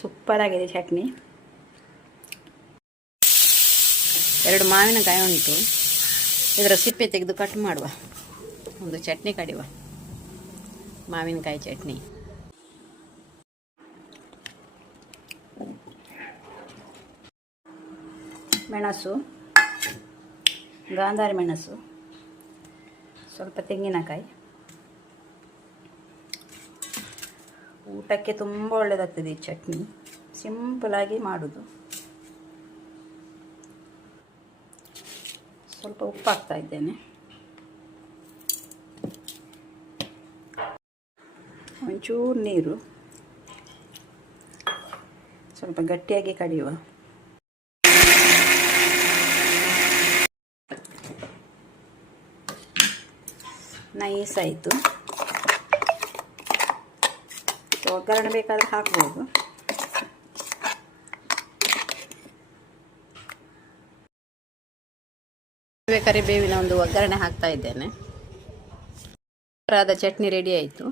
Super ಆಗಿದೆ ಚಟ್ನಿ. 2 ಮಾವಿನಕಾಯಿ ಉಂಟು, ಇದರ ಸಿಪ್ಪೆ ತೆಗೆದು ಕಟ್ ಮಾಡುವ, ಒಂದು ಚಟ್ನಿ ಕಡಿಯುವ. ಮಾವಿನಕಾಯಿ ಚಟ್ನಿ. ಮೆಣಸು, ಗಾಂಧಾರಿ ಮೆಣಸು, ಸ್ವಲ್ಪ ತೆಂಗಿನಕಾಯಿ. ಊಟಕ್ಕೆ ತುಂಬ ಒಳ್ಳೆಯದಾಗ್ತದೆ ಈ ಚಟ್ನಿ. ಸಿಂಪಲಾಗಿ ಮಾಡೋದು. ಸ್ವಲ್ಪ ಉಪ್ಪು ಹಾಕ್ತಾ ಇದ್ದೇನೆ. ಒಂಚೂರು ನೀರು, ಸ್ವಲ್ಪ ಗಟ್ಟಿಯಾಗಿ ಕಡಿಯುವ. ನೈಸ್ ಆಯಿತು. ಒಗ್ಗರಣೆ ಬೇಕಾದರೆ ಹಾಕ್ಬೋದು. ಕರಿಬೇವಿನ ಒಂದು ಒಗ್ಗರಣೆ ಹಾಕ್ತಾ ಇದ್ದೇನೆ. ಚಟ್ನಿ ರೆಡಿ ಆಯಿತು.